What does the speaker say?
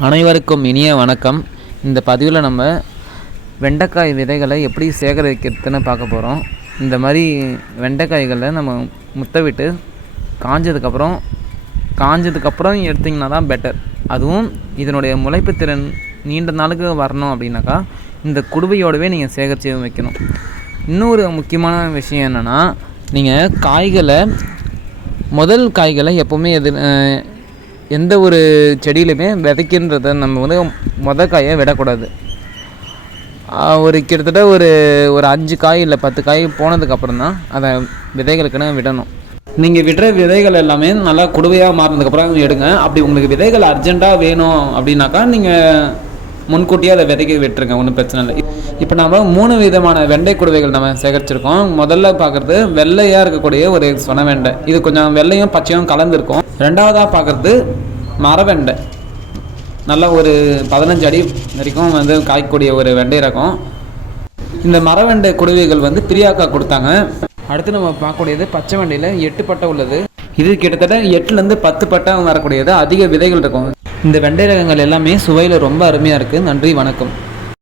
அனைவருக்கும் இனிய வணக்கம். இந்த பதிவில் நம்ம வெண்டைக்காய் விதைகளை எப்படி சேகரிக்கிறதுன்னு பார்க்க போகிறோம். இந்த மாதிரி வெண்டைக்காய்களை நம்ம முத்த விட்டு காஞ்சதுக்கப்புறம் எடுத்திங்கன்னா தான் பெட்டர். அதுவும் இதனுடைய முளைப்பு திறன் நீண்ட நாளுக்கு வரணும் அப்படின்னாக்கா இந்த குடுவையோடவே நீங்கள் சேகரித்து வைக்கணும். இன்னொரு முக்கியமான விஷயம் என்னென்னா, நீங்கள் முதல் காய்களை எப்போவுமே எந்த ஒரு செடியிலுமே விதைக்கின்றதை நம்ம முதல் காயை விடக்கூடாது. கிட்டத்தட்ட ஒரு 5 காய் இல்லை 10 காய் போனதுக்கப்புறம் தான் அதை விதைகளுக்குன்னு விடணும். நீங்கள் விடுற விதைகள் எல்லாமே நல்லா குடுவையாக மாறினதுக்கப்புறம் எடுங்க. அப்படி உங்களுக்கு விதைகள் அர்ஜெண்ட்டாக வேணும் அப்படின்னாக்கா நீங்கள் முன்கூட்டியே அதை விதைக்க விட்டுருங்க, ஒன்றும் பிரச்சனை இல்லை. இப்போ நம்ம 3 விதமான வெண்டை குடுவைகள் நம்ம சேகரிச்சிருக்கோம். முதல்ல பார்க்குறது வெள்ளையாக இருக்கக்கூடிய ஒரு சொன வெண்டை. இது கொஞ்சம் வெள்ளையும் பச்சையும் கலந்துருக்கும். ரெண்டாவதாக பார்க்குறது மரவெண்டை, நல்லா ஒரு 15 அடி வரைக்கும் காய்க்கூடிய ஒரு வெண்டை ரகம். இந்த மரவெண்டை குடுவைகள் பிரியாக்கா கொடுத்தாங்க. அடுத்து நம்ம பார்க்கக்கூடியது பச்சை வெண்டையில் 8 பட்டை உள்ளது. இது கிட்டத்தட்ட 8லேருந்து 10 பட்டை வரக்கூடியது. அதிக விதைகள் இருக்கும். இந்த வெண்டை ரகங்கள் எல்லாமே சுவையில் ரொம்ப அருமையாக இருக்குது. நன்றி, வணக்கம்.